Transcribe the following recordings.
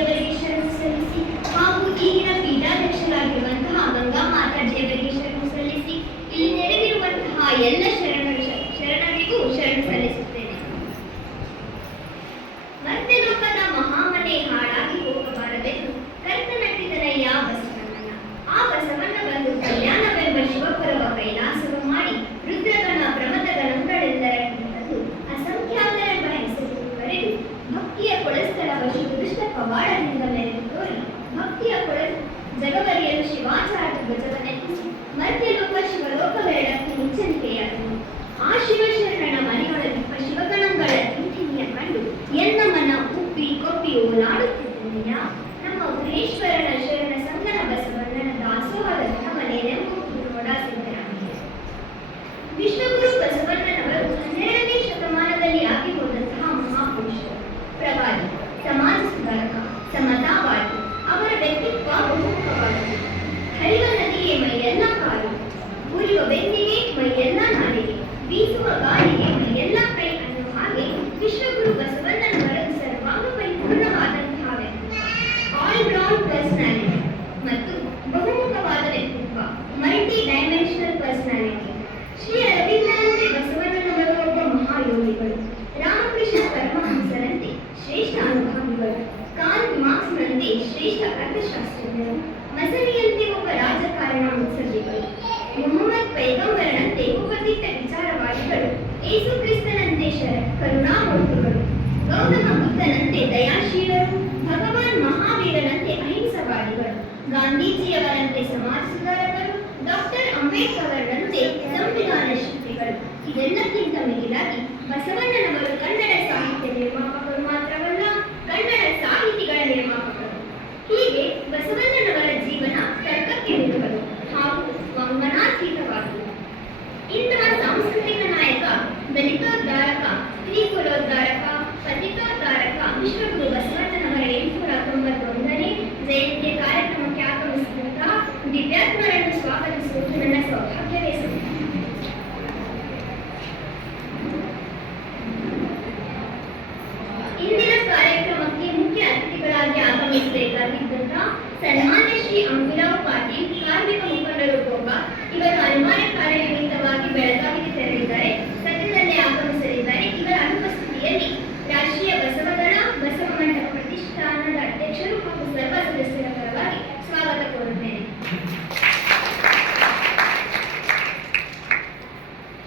activities ಜಗವರಿಯಲು Shivacharya ಧ್ವಜವನ್ನೆತ್ತಿಸಿ ಮರ್ತ್ಯಲೋಕ ಬೀಸುವ ಗಾಳಿಗೆ ಎಲ್ಲ ಕೈ ಅನ್ನೋ ಹಾಗೆ ವಿಶ್ವಗುರು ಬಸವಣ್ಣನ ಸರ್ವಾಂಗ ಪರಿಪೂರ್ಣವಾದಂತಹ ವ್ಯಕ್ತಿತ್ವ ಆಲ್ ಪರ್ಸನಾಲಿಟಿ ಮತ್ತು ಬಹುಮುಖವಾದ ವ್ಯಕ್ತಿತ್ವ ಮಲ್ಟಿ ಡೈಮೆನ್ಷನಲ್ ಪರ್ಸನಾಲಿಟಿ ಶ್ರೀ ಅರವಿಂದರಂತೆ ಬಸವಣ್ಣನವರು ಒಬ್ಬ ಮಹಾಯೋಗಿಗಳು. ರಾಮಕೃಷ್ಣ ಪರಮಹಂಸರಂತೆ ಶ್ರೇಷ್ಠ ಅನುಭವಿಗಳು. ಕಾರ್ಲ್ ಮಾರ್ಕ್ಸ್ನಂತೆ ಶ್ರೇಷ್ಠ ಅರ್ಥಶಾಸ್ತ್ರಜ್ಞರು. ಮಸರಿಯಂತೆ ಒಬ್ಬ ರಾಜಕಾರಣ ಮುತ್ಸದ್ದಿಗಳು ಯೇಸು ಕ್ರಿಸ್ತನಂತೆ ಕರುಣಾಮೂರ್ತಿಗಳು, ಗೌತಮ ಬುದ್ಧನಂತೆ ದಯಾಶೀಲರು, ಭಗವಾನ್ ಮಹಾವೀರನಂತೆ ಅಹಿಂಸವಾದಿಗಳು, ಗಾಂಧೀಜಿಯವರಂತೆ ಸಮಾಜ ಸುಧಾರಕರು ಡಾಕ್ಟರ್ ಅಂಬೇಡ್ಕರ್ ಅವರಂತೆ ಸಂವಿಧಾನ ಶಿಲ್ಪಿಗಳು ಇದೆಲ್ಲಕ್ಕಿಂತ ಮಿಗಿಲಾಗಿ ಬಸವಣ್ಣನವರು ಕನ್ನಡ ಸಾಹಿತ್ಯ ನಿರ್ಮಾಪಕರು ಮಾತ್ರವಲ್ಲ, ಕನ್ನಡ ಸಾಹಿತಿಗಳ ನಿರ್ಮಾಪಕರು ಸನ್ಮಾನ್ಯ ಶ್ರೀ ಅಂಬಿರಾವ್ ಪಾಟೀಲ್ ಕಾರ್ಮಿಕ ಮುಖಂಡರು ಒಬ್ಬ ಇವರು ಅನಿವಾರ್ಯ ಕಾರ್ಯ ನಿಮಿತ್ತವಾಗಿ ಬೆಳಗಾವಿಗೆ ತೆರಳಿದ್ದಾರೆ. ಸದ್ಯದಲ್ಲೇ ಆಗಮಿಸಲಿದ್ದಾರೆ. ಇವರ ಅನುಪಸ್ಥಿತಿಯಲ್ಲಿ ರಾಷ್ಟ್ರೀಯ ಬಸವದಳ ಬಸವ ಮಂಡಪ ಪ್ರತಿಷ್ಠಾನದ ಅಧ್ಯಕ್ಷರು ಹಾಗೂ ಸರ್ವ ಸದಸ್ಯರ ಪರವಾಗಿ ಸ್ವಾಗತ ಕೋರುತ್ತೇನೆ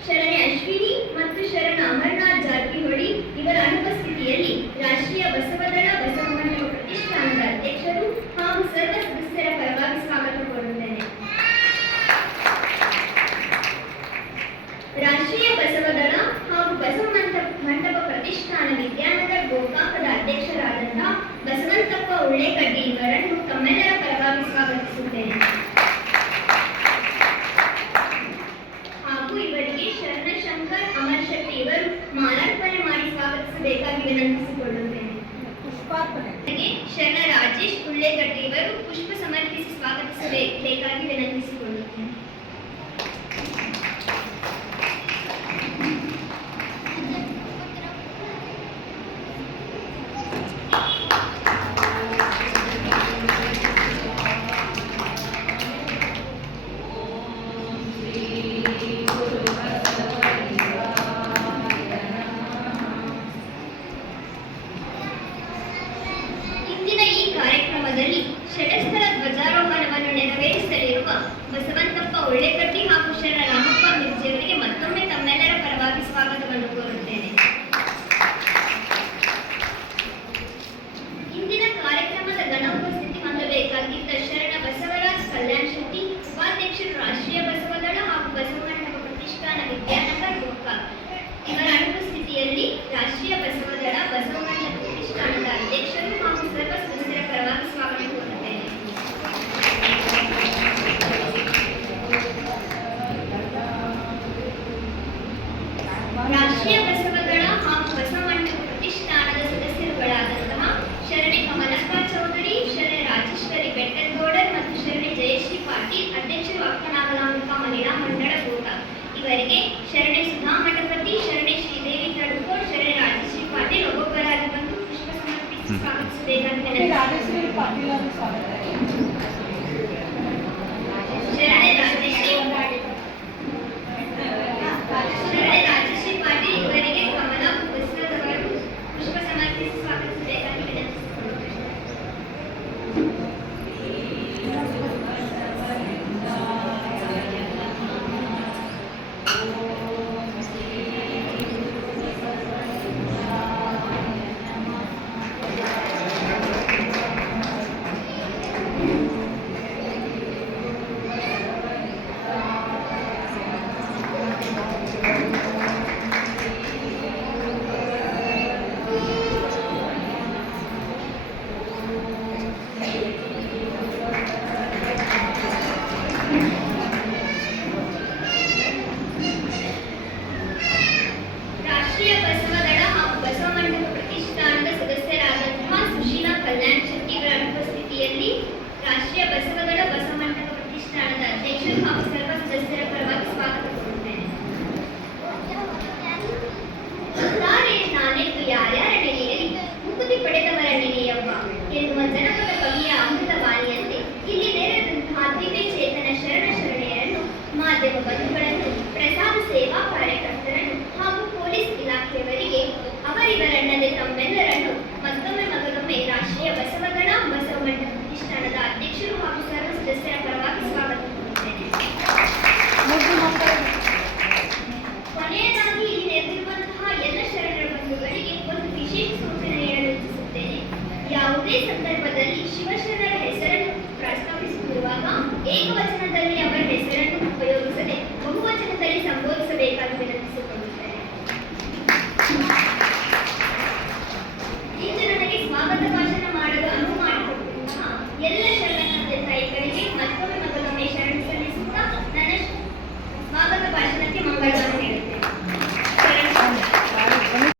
ಶರಣೆ ಅಶ್ವಿನಿ ಮತ್ತು ಶರಣ ಅಮರನಾಥ್ ಜಾರಕಿಹೊಳಿ ಇವರ ಅನುಪಸ್ಥಿತಿಯಲ್ಲಿ ರಾಷ್ಟ್ರೀಯ ಬಸವದಳ ಬಸವ ಮಂಡಪ ಪ್ರತಿಷ್ಠಾನದ ಅಧ್ಯಕ್ಷರು ಹಾಗೂ ಸರ್ವ ಸದಸ್ಯರ ಪರವಾಗಿ ಸ್ವಾಗತ ಕೋರುತ್ತೇನೆ ರಾಷ್ಟ್ರೀಯ ಬಸವದಳ ಹಾಗೂ ಬಸವ ಮಂಟಪ ಪ್ರತಿಷ್ಠಾನ ವಿದ್ಯಾನಗರ ಗೋಕಾಕದ ಅಧ್ಯಕ್ಷರಾದಂತಹ ಬಸವಂತಪ್ಪ ಉಳ್ಳೇಕಡ್ಡಿ ಇವರನ್ನು ತಮ್ಮೆಲ್ಲರ ಪರವಾಗಿ ಸ್ವಾಗತಿಸುತ್ತೇನೆ. ಹಾಗೂ ಇವರಿಗೆ ಶರಣಶಂಕರ್ ಅಮರ್ ಶೆಟ್ಟಿ ಇವರು ಮಾಲಾರ್ಪಣೆ ಮಾಡಿ ಸ್ವಾಗತಿಸಬೇಕಾಗಿ ವಿನಂತಿಸಿಕೊಳ್ಳುತ್ತೇನೆ. ಶರಣ ರಾಜೇಶ್ ಉಳ್ಳೆಗಡ್ಡೆ ಇವರು ಪುಷ್ಪ ಸಮರ್ಪಿಸಿ ಸ್ವಾಗತಿಸಬೇಕಾಗಿ ವಿನಂತಿಸಿಕೊಳ್ಳುತ್ತೇನೆ. ಉಳ್ಳೆಕಟ್ಟಿ ಹಾಗೂ ಶರಣ ರಾಮಪ್ಪ ಮಿರ್ಜಿಯವರಿಗೆ ಮತ್ತೊಮ್ಮೆ ತಮ್ಮೆಲ್ಲರ ಪರವಾಗಿ ಸ್ವಾಗತವನ್ನು ಕೋರುತ್ತೇನೆ. ಇಂದಿನ ಕಾರ್ಯಕ್ರಮದ ಘನ ಉಪಸ್ಥಿತಿ ಹೊಂದಬೇಕಾಗಿದ್ದ ಶರಣ ಬಸವರಾಜ್ ಕಲ್ಯಾಣ್ ಶೆಟ್ಟಿ, ಉಪಾಧ್ಯಕ್ಷರು ರಾಷ್ಟ್ರೀಯ ಬಸವದಳ ಹಾಗೂ ಬಸವಮಂಟಪ ಪ್ರತಿಷ್ಠಾನ ವಿದ್ಯಾನಗರ ಗೋಕಾಕ್. ಇವರ ಅನುಪಸ್ಥಿತಿಯಲ್ಲಿ ರಾಷ್ಟ್ರೀಯ ಬಸವದಳ ಬಸವಮಂಟಪ for it. ಯಾವುದೇ ಸಂದರ್ಭದಲ್ಲಿ ಶಿವಶರಣರ ಹೆಸರನ್ನು ಪ್ರಸ್ತಾಪಿಸುತ್ತಿರುವಾಗ ಏಕವಚನದಲ್ಲಿ ಅವರ ಹೆಸರನ್ನು ಉಪಯೋಗಿಸದೆ ಬಹುವಚನದಲ್ಲಿ ಸಂಬೋಧಿಸಬೇಕಾಗಿ